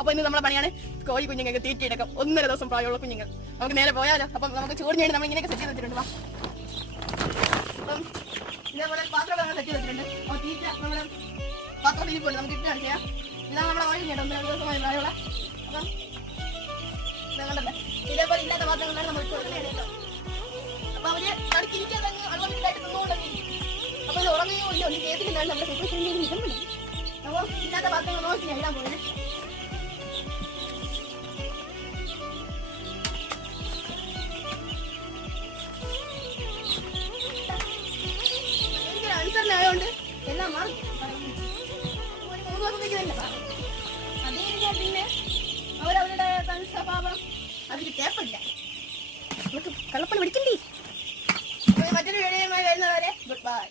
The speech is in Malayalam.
അപ്പൊ ഇന്ന് നമ്മളെ പണിയാണ് കോഴി കുഞ്ഞുങ്ങൾക്ക് തീറ്റയെടുക്കാം. 1.5 ദിവസം പ്രായമുള്ള കുഞ്ഞുങ്ങൾ. നമുക്ക് നേരെ പോയാലോ. അപ്പം നമുക്ക് ചോറിന് വേണ്ടി നമ്മൾ ഇങ്ങനെയൊക്കെ സെറ്റ് ചെയ്ത് വെച്ചിട്ടുണ്ട്. അപ്പം ഇതേപോലെ പാത്രം സെറ്റ് ചെയ്ത് വെച്ചിട്ടുണ്ട്. അപ്പൊ തീറ്റ നമ്മുടെ പാത്രം ഇരിപ്പുണ്ട്, നമുക്ക് ഇട്ട് കാണിച്ചാൽ ഇതാണ് നമ്മുടെ കോഴി കുഞ്ഞുണ്ട് 1.5 ദിവസമായി പ്രായമുള്ള. അപ്പം ഇതല്ലേ ഇതേപോലെ ഇല്ലാത്ത പാത്രങ്ങളാണ് നമ്മൾ ഇട്ട് കൊടുക്കുന്നത്. അപ്പൊ അവര് നടുക്കിരിക്കാൻ തന്നെ അൺലിമിറ്റഡായിട്ട് തിന്നുകൊണ്ടിരിക്കും. അപ്പൊ ഇത് ഉറങ്ങുകയോ ഇല്ലോ ഒന്നും കേൾക്കുന്നില്ലാണ് നമ്മുടെ സെപ്പറേഷൻ നിൽക്കുന്നില്ല. അപ്പോൾ ഇല്ലാത്ത പാത്രങ്ങൾ നോക്കി ഞാൻ ഇടാൻ പോകുന്നത്. എനിക്കൊരു അനുസരണമായതുകൊണ്ട് എല്ലാം മാറി 3 ദിവസത്തേക്ക് തന്നെ പറഞ്ഞു. അത് കഴിഞ്ഞാൽ പിന്നെ അവരവരുടെ സ്വഭാവം അതിന് കേൾപ്പില്ല. നമുക്ക് കള്ളപ്പണി പിടിക്കണ്ടേ. മറ്റൊരു വീഡിയോയുമായി വരുന്നവരെ ഗുഡ് ബൈ.